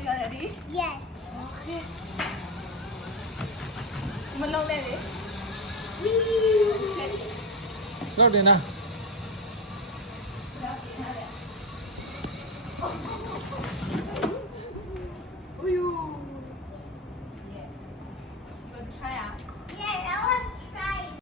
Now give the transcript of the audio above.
Are you ready? Yes. Okay. Malong na rin. Wee. Set. Slow din ah.